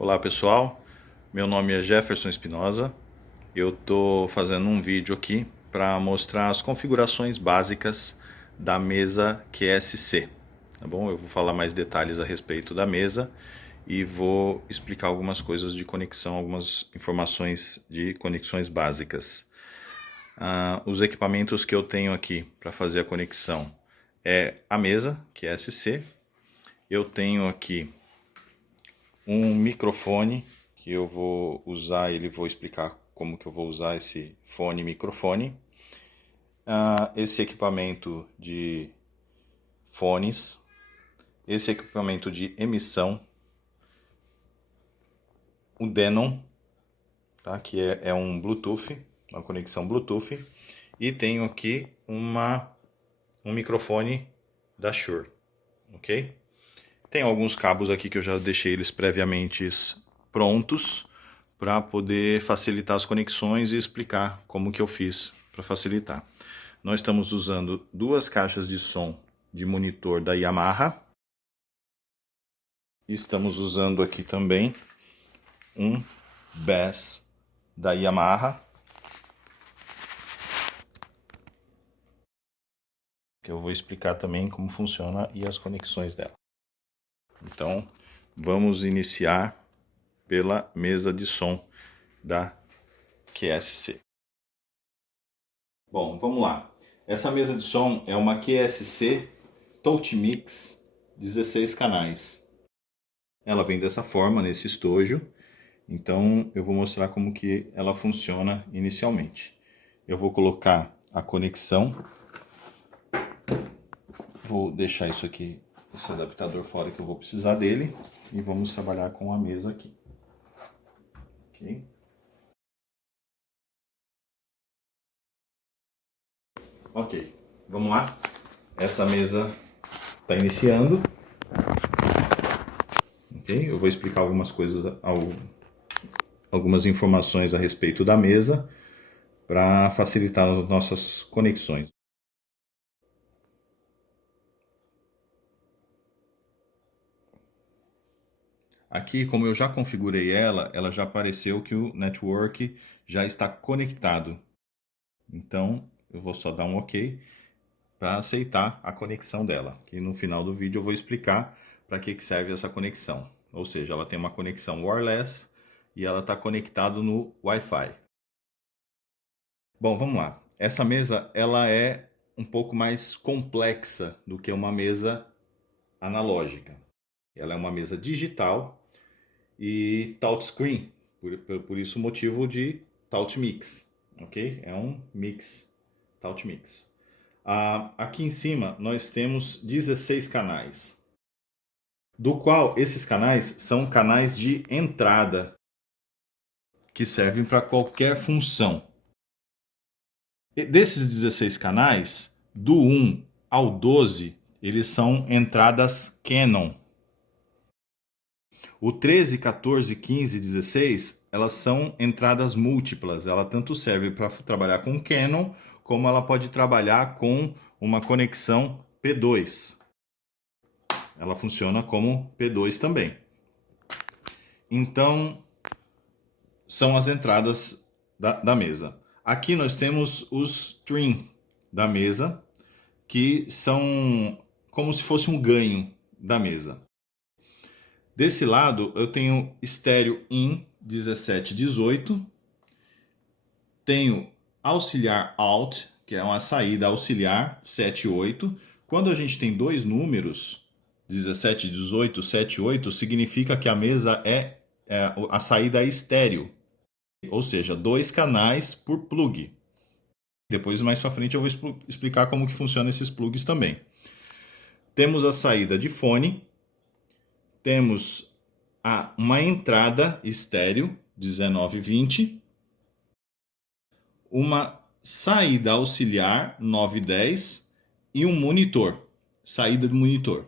Olá pessoal, meu nome é Jefferson Espinosa. Eu estou fazendo um vídeo aqui para mostrar as configurações básicas da mesa QSC. Tá bom? Eu vou falar mais detalhes a respeito da mesa e vou explicar algumas coisas de conexão, algumas informações de conexões básicas. Os equipamentos que eu tenho aqui para fazer a conexão é a mesa QSC. Eu tenho aqui um microfone que eu vou usar, vou explicar como que eu vou usar esse fone microfone. Esse equipamento de fones, esse equipamento de emissão, o Denon, tá? Que é um Bluetooth, uma conexão Bluetooth, e tenho aqui um microfone da Shure, ok? Tem alguns cabos aqui que eu já deixei eles previamente prontos para poder facilitar as conexões e explicar como que eu fiz para facilitar. Nós estamos usando duas caixas de som de monitor da Yamaha. Estamos usando aqui também um bass da Yamaha, que eu vou explicar também como funciona e as conexões dela. Então, vamos iniciar pela mesa de som da QSC. Bom, vamos lá. Essa mesa de som é uma QSC Touch Mix 16 canais. Ela vem dessa forma, nesse estojo. Então, eu vou mostrar como que ela funciona inicialmente. Eu vou colocar a conexão. Vou deixar isso aqui, esse adaptador fora que eu vou precisar dele. E vamos trabalhar com a mesa aqui. Ok? Ok, vamos lá. Essa mesa está iniciando. Ok? Eu vou explicar algumas coisas, algumas informações a respeito da mesa para facilitar as nossas conexões. Aqui, como eu já configurei ela já apareceu que o network já está conectado. Então, eu vou só dar um OK para aceitar a conexão dela. Que no final do vídeo eu vou explicar para que serve essa conexão. Ou seja, ela tem uma conexão wireless e ela está conectada no Wi-Fi. Bom, vamos lá. Essa mesa ela é um pouco mais complexa do que uma mesa analógica. Ela é uma mesa digital e touchscreen, por isso o motivo de touch mix, ok? É um mix, touch mix. Aqui em cima nós temos 16 canais, do qual esses canais são canais de entrada, que servem para qualquer função. E desses 16 canais, do 1 ao 12, eles são entradas Canon. O 13, 14, 15 e 16, elas são entradas múltiplas. Ela tanto serve para trabalhar com Canon, como ela pode trabalhar com uma conexão P2. Ela funciona como P2 também. Então, são as entradas da mesa. Aqui nós temos os trim da mesa, que são como se fosse um ganho da mesa. Desse lado eu tenho estéreo in 1718, tenho auxiliar out, que é uma saída auxiliar 78. Quando a gente tem dois números, 17, 18, 78, significa que a mesa a saída é estéreo, ou seja, dois canais por plug. Depois, mais para frente, eu vou explicar como que funciona esses plugs também. Temos a saída de fone, temos uma entrada estéreo 1920, uma saída auxiliar 910 e um monitor, saída de monitor.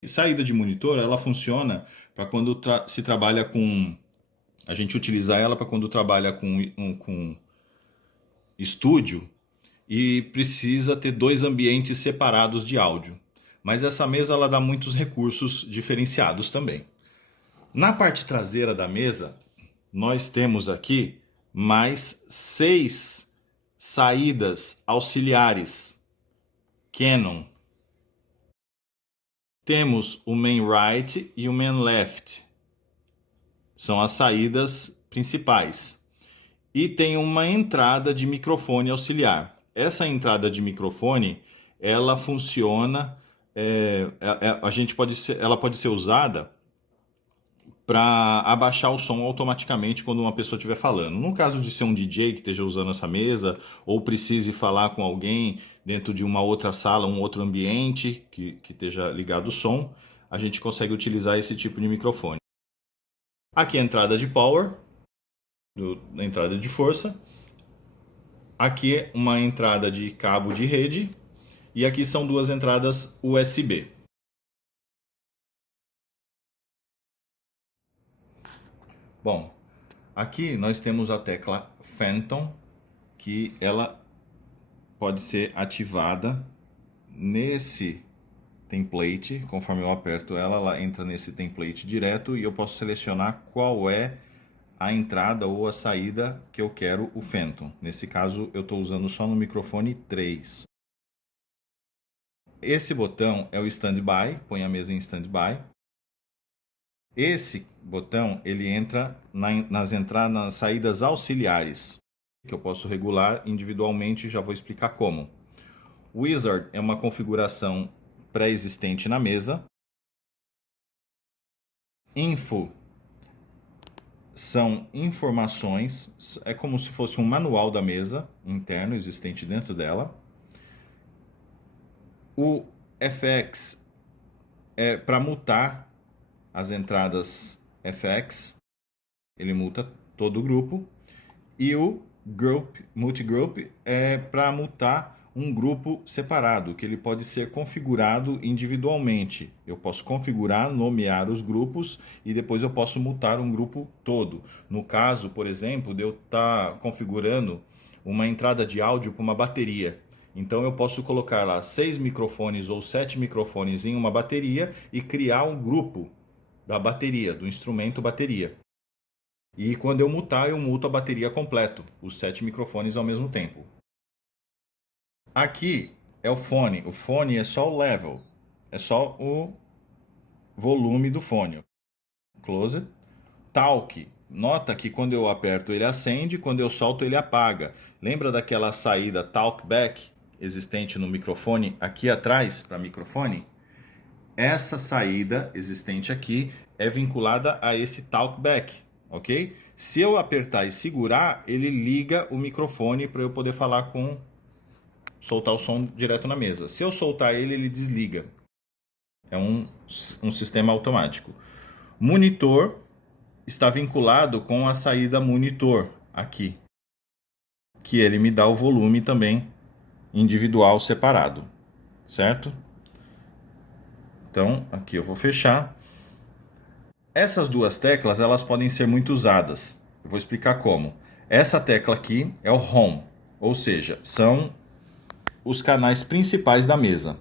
E saída de monitor, ela funciona para quando se trabalha com... A gente utiliza ela para quando trabalha com estúdio e precisa ter dois ambientes separados de áudio. Mas essa mesa ela dá muitos recursos diferenciados também. Na parte traseira da mesa, nós temos aqui mais 6 saídas auxiliares Canon. Temos o main right e o main left. São as saídas principais. E tem uma entrada de microfone auxiliar. Essa entrada de microfone, ela funciona, ela pode ser usada para abaixar o som automaticamente quando uma pessoa estiver falando. No caso de ser um DJ que esteja usando essa mesa ou precise falar com alguém dentro de uma outra sala, um outro ambiente que esteja ligado o som, a gente consegue utilizar esse tipo de microfone. Aqui é a entrada de power, a entrada de força. Aqui é uma entrada de cabo de rede. E aqui são duas entradas USB. Bom, aqui nós temos a tecla Phantom, que ela pode ser ativada nesse template. Conforme eu aperto ela, ela entra nesse template direto e eu posso selecionar qual é a entrada ou a saída que eu quero o Phantom. Nesse caso, eu estou usando só no microfone 3. Esse botão é o Standby, põe a mesa em Standby. Esse botão ele entra nas saídas auxiliares, que eu posso regular individualmente, já vou explicar como. Wizard é uma configuração pré-existente na mesa. Info são informações, é como se fosse um manual da mesa interno existente dentro dela. O FX é para mutar as entradas FX, ele muta todo o grupo. E o Group, Multigroup, é para mutar um grupo separado, que ele pode ser configurado individualmente. Eu posso configurar, nomear os grupos e depois eu posso mutar um grupo todo. No caso, por exemplo, de eu estar configurando uma entrada de áudio para uma bateria. Então eu posso colocar lá 6 microfones ou 7 microfones em uma bateria e criar um grupo da bateria, do instrumento bateria. E quando eu mutar, eu muto a bateria completo, os 7 microfones ao mesmo tempo. Aqui é o fone. O fone é só o level, é só o volume do fone. Close. Talk. Nota que quando eu aperto ele acende, quando eu solto ele apaga. Lembra daquela saída talkback existente no microfone aqui atrás para microfone? Essa saída existente aqui é vinculada a esse talkback, ok? Se eu apertar e segurar, ele liga o microfone para eu poder falar soltar o som direto na mesa. Se eu soltar ele, ele desliga. É um sistema automático. Monitor está vinculado com a saída monitor aqui, que ele me dá o volume também individual separado, certo? Então, aqui eu vou fechar. Essas duas teclas, elas podem ser muito usadas. Eu vou explicar como. Essa tecla aqui é o Home, ou seja, são os canais principais da mesa.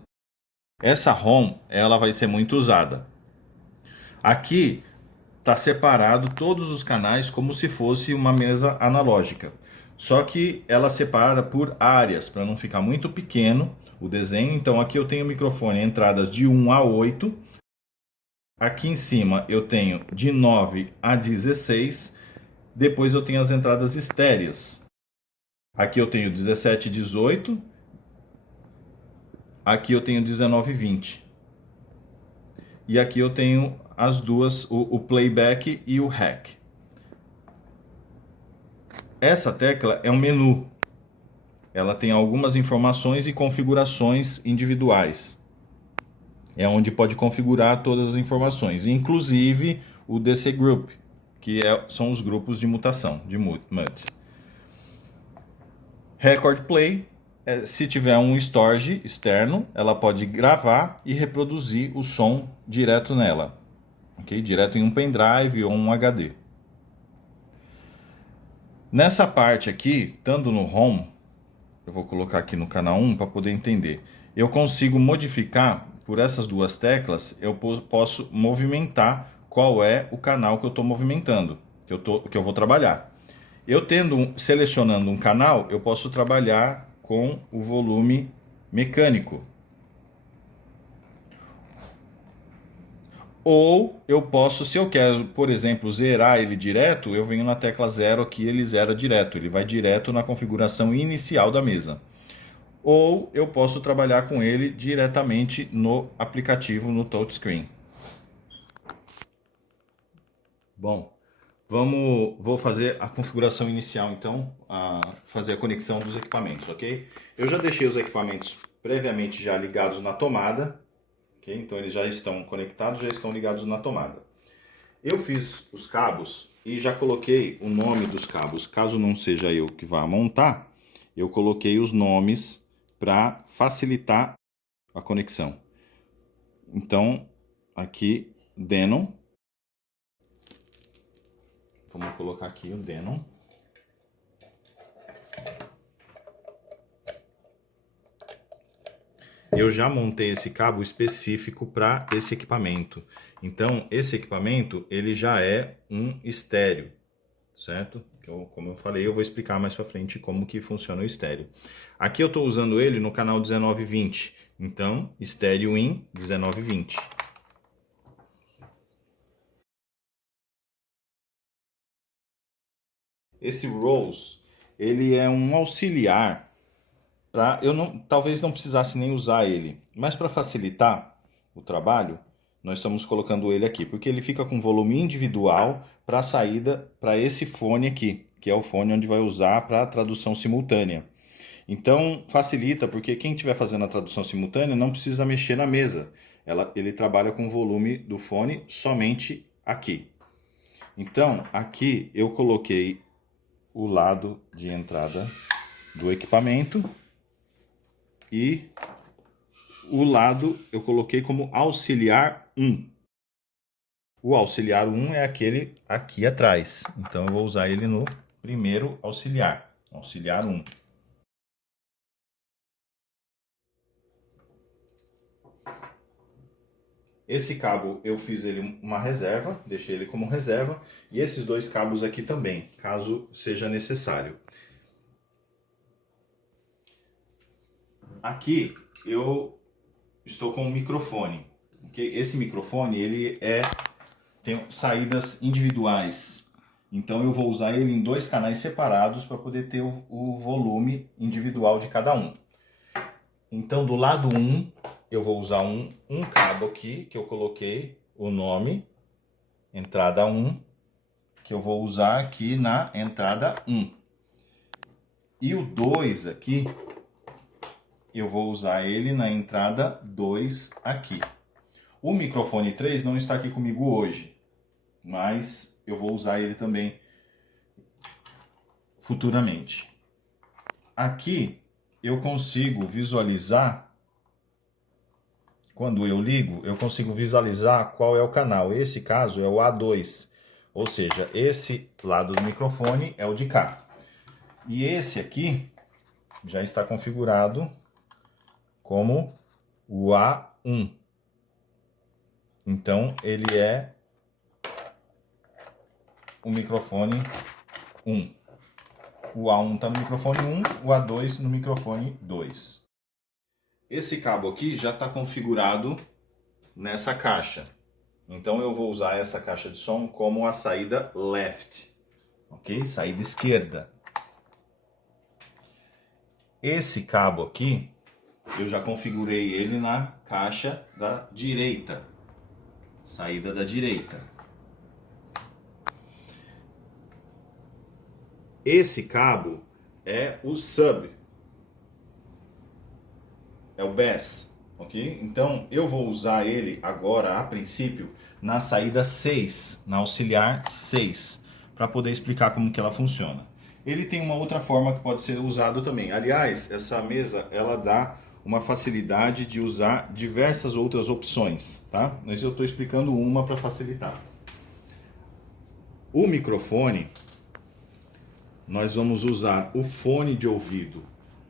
Essa Home, ela vai ser muito usada. Aqui está separado todos os canais como se fosse uma mesa analógica. Só que ela separa por áreas, para não ficar muito pequeno o desenho. Então aqui eu tenho o microfone entradas de 1 a 8. Aqui em cima eu tenho de 9 a 16. Depois eu tenho as entradas estéreas. Aqui eu tenho 17 e 18. Aqui eu tenho 19 e 20. E aqui eu tenho as duas, o playback e o hack. Essa tecla é um menu. Ela tem algumas informações e configurações individuais. É onde pode configurar todas as informações, inclusive o DC Group, que são os grupos de mutação, de mute. Record Play, se tiver um storage externo, ela pode gravar e reproduzir o som direto nela, okay? Direto em um pendrive ou um HD. Nessa parte aqui, estando no Home, eu vou colocar aqui no canal 1 para poder entender. Eu consigo modificar, por essas duas teclas, eu posso movimentar qual é o canal que eu estou movimentando, que eu vou trabalhar. Selecionando um canal, eu posso trabalhar com o volume mecânico. Ou eu posso, se eu quero, por exemplo, zerar ele direto, eu venho na tecla 0 aqui, ele zera direto, ele vai direto na configuração inicial da mesa. Ou eu posso trabalhar com ele diretamente no aplicativo, no touchscreen. Bom, vou fazer a configuração inicial então, fazer a conexão dos equipamentos, ok? Eu já deixei os equipamentos previamente já ligados na tomada, ok? Então eles já estão conectados, já estão ligados na tomada. Eu fiz os cabos e já coloquei o nome dos cabos. Caso não seja eu que vá montar, eu coloquei os nomes para facilitar a conexão. Então, aqui, Denon. Vamos colocar aqui o Denon. Eu já montei esse cabo específico para esse equipamento. Então, esse equipamento, ele já é um estéreo, certo? Como eu falei, eu vou explicar mais para frente como que funciona o estéreo. Aqui eu estou usando ele no canal 1920. Então, estéreo in 1920. Esse Rose, ele é um auxiliar para talvez não precisasse nem usar ele, mas para facilitar o trabalho, nós estamos colocando ele aqui, porque ele fica com volume individual para a saída para esse fone aqui, que é o fone onde vai usar para tradução simultânea. Então facilita, porque quem estiver fazendo a tradução simultânea não precisa mexer na mesa. Ele trabalha com o volume do fone somente aqui. Então aqui eu coloquei o lado de entrada do equipamento e o lado eu coloquei como auxiliar 1. O auxiliar 1 é aquele aqui atrás. Então eu vou usar ele no primeiro auxiliar, auxiliar 1. Esse cabo eu fiz ele uma reserva, deixei ele como reserva, e esses dois cabos aqui também, caso seja necessário. Aqui eu estou com um microfone. Okay? Esse microfone ele tem saídas individuais. Então eu vou usar ele em dois canais separados para poder ter o volume individual de cada um. Então do lado 1 eu vou usar um cabo aqui que eu coloquei o nome, entrada 1, que eu vou usar aqui na entrada 1. E o 2 aqui, eu vou usar ele na entrada 2 aqui. O microfone 3 não está aqui comigo hoje, mas eu vou usar ele também futuramente. Aqui eu consigo visualizar, quando eu ligo, eu consigo visualizar qual é o canal. Esse caso é o A2, ou seja, esse lado do microfone é o de cá. E esse aqui já está configurado como o A1. Então ele é o microfone 1. O A1 está no microfone 1, o A2 no microfone 2. Esse cabo aqui já está configurado nessa caixa. Então eu vou usar essa caixa de som como a saída left, ok? Saída esquerda. Esse cabo aqui, eu já configurei ele na caixa da direita, saída da direita. Esse cabo é o sub, é o bass, ok? Então eu vou usar ele agora, a princípio, na saída 6, na auxiliar 6, para poder explicar como que ela funciona. Ele tem uma outra forma que pode ser usado também. Aliás, essa mesa ela dá uma facilidade de usar diversas outras opções, tá? Mas eu estou explicando uma para facilitar. O microfone, nós vamos usar o fone de ouvido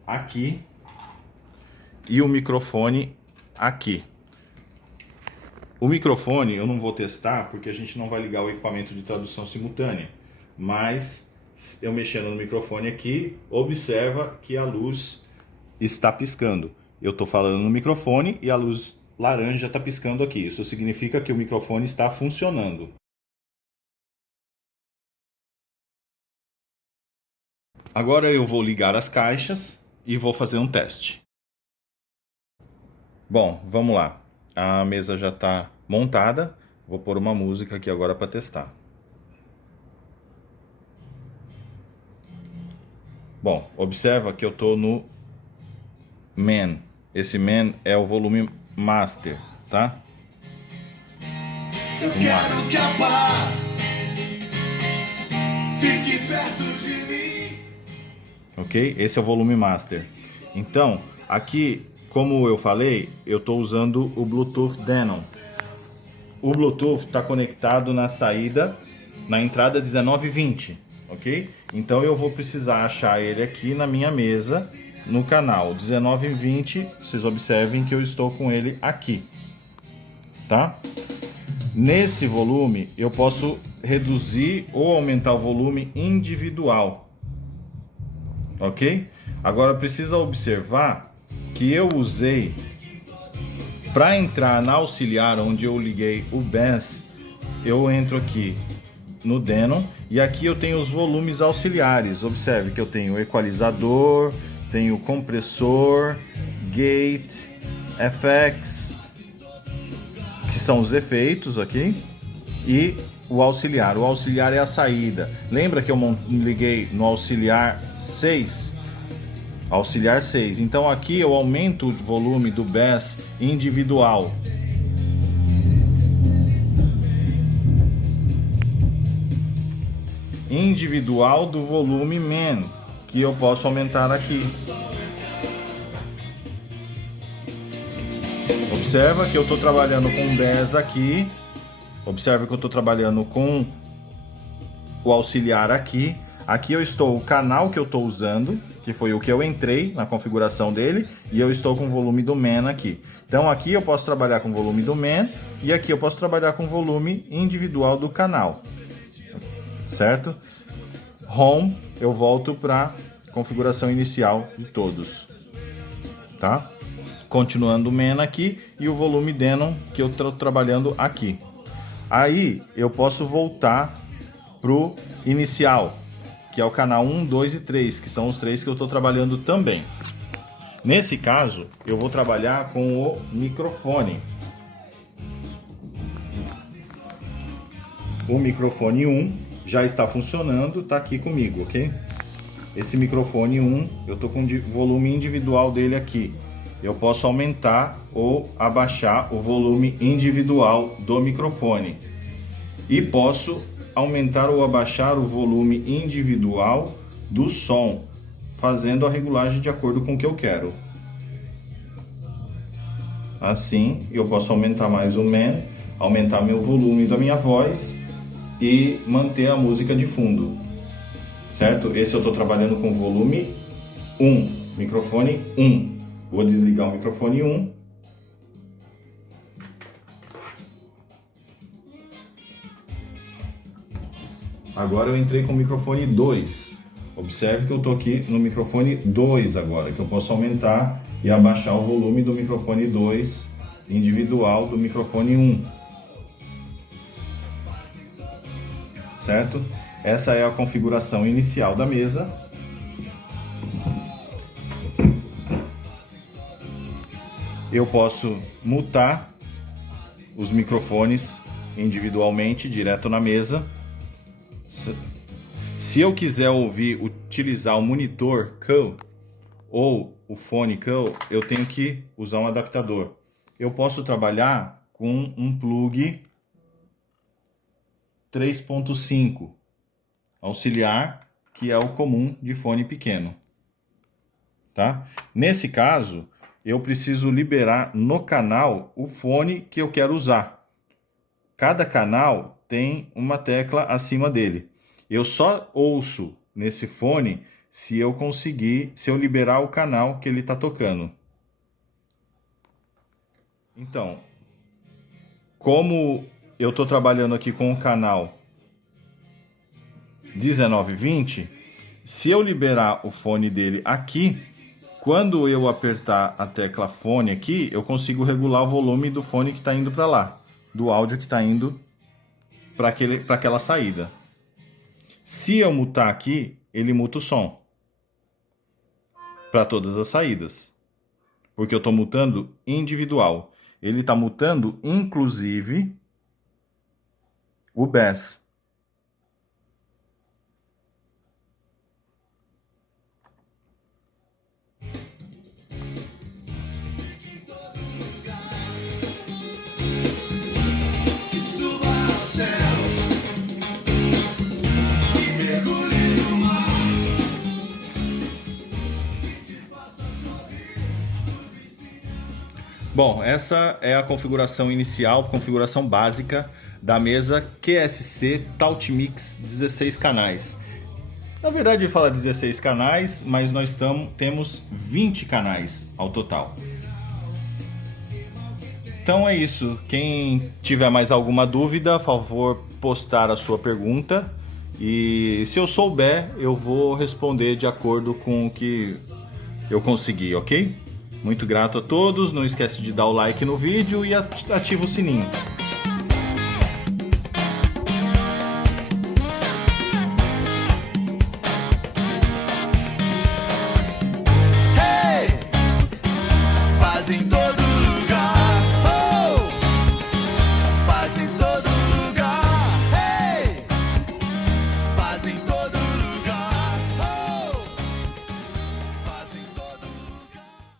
aqui e o microfone aqui. O microfone eu não vou testar porque a gente não vai ligar o equipamento de tradução simultânea. Mas eu mexendo no microfone aqui, observa que a luz está piscando. Eu estou falando no microfone e a luz laranja está piscando aqui. Isso significa que o microfone está funcionando. Agora eu vou ligar as caixas e vou fazer um teste. Bom, vamos lá. A mesa já está montada. Vou pôr uma música aqui agora para testar. Bom, observa que eu estou no Man. Esse Man é o volume Master, tá? Eu quero que a paz fique perto de mim. Ok? Esse é o volume Master. Então, aqui, como eu falei, eu estou usando o Bluetooth Denon. O Bluetooth está conectado na saída, na entrada 1920, ok? Então eu vou precisar achar ele aqui na minha mesa, no canal 1920. Vocês observem que eu estou com ele aqui, tá? Nesse volume eu posso reduzir ou aumentar o volume individual, ok? Agora precisa observar que eu usei para entrar na auxiliar onde eu liguei o bass. Eu entro aqui no Denon e aqui eu tenho os volumes auxiliares. Observe que eu tenho equalizador, tenho compressor, gate, FX, que são os efeitos aqui, e o auxiliar. O auxiliar é a saída. Lembra que eu liguei no auxiliar 6? Auxiliar 6. Então aqui eu aumento o volume do bass individual. Individual do volume Man, que eu posso aumentar aqui. Observa que eu estou trabalhando com 10 aqui. Observa que eu estou trabalhando com o auxiliar aqui. Aqui eu estou o canal que eu estou usando, que foi o que eu entrei na configuração dele, e eu estou com o volume do Man aqui. Então aqui eu posso trabalhar com o volume do Man e aqui eu posso trabalhar com o volume individual do canal, certo? Home, eu volto para configuração inicial de todos, tá? Continuando o Man aqui e o volume Denon que eu estou trabalhando aqui. Aí eu posso voltar pro inicial, que é o canal 1, 2 e 3, que são os três que eu estou trabalhando também. Nesse caso, eu vou trabalhar com o microfone. O microfone 1 já está funcionando, está aqui comigo, ok? Esse microfone 1, eu estou com o volume individual dele aqui. Eu posso aumentar ou abaixar o volume individual do microfone. E posso aumentar ou abaixar o volume individual do som, fazendo a regulagem de acordo com o que eu quero. Assim, eu posso aumentar mais o Man, aumentar meu volume da minha voz e manter a música de fundo, certo? Esse eu estou trabalhando com volume 1, microfone 1. Vou desligar o microfone 1. Agora eu entrei com o microfone 2. Observe que eu estou aqui no microfone 2 agora, que eu posso aumentar e abaixar o volume do microfone 2 individual do microfone 1. Certo? Essa é a configuração inicial da mesa. Eu posso mutar os microfones individualmente, direto na mesa. Se eu quiser utilizar o monitor CAW ou o fone CAW, eu tenho que usar um adaptador. Eu posso trabalhar com um plug 3.5 auxiliar, que é o comum de fone pequeno, tá? Nesse caso, eu preciso liberar no canal o fone que eu quero usar. Cada canal tem uma tecla acima dele. Eu só ouço nesse fone se eu liberar o canal que ele está tocando. Então, como eu estou trabalhando aqui com o canal 1920, se eu liberar o fone dele aqui, quando eu apertar a tecla fone aqui, eu consigo regular o volume do fone que está indo para lá, do áudio que está indo para aquela saída. Se eu mutar aqui, ele muta o som para todas as saídas, porque eu estou mutando individual. Ele está mutando, inclusive, o bass. Que suba aos céus e mergulhe no mar. Bom, essa é a configuração inicial, configuração básica da mesa QSC Tautmix 16 canais. Na verdade, fala 16 canais, mas nós temos 20 canais ao total. Então é isso. Quem tiver mais alguma dúvida, por favor, postar a sua pergunta. E se eu souber, eu vou responder de acordo com o que eu conseguir, ok? Muito grato a todos. Não esquece de dar o like no vídeo e ativa o sininho. Hey! Paz em todo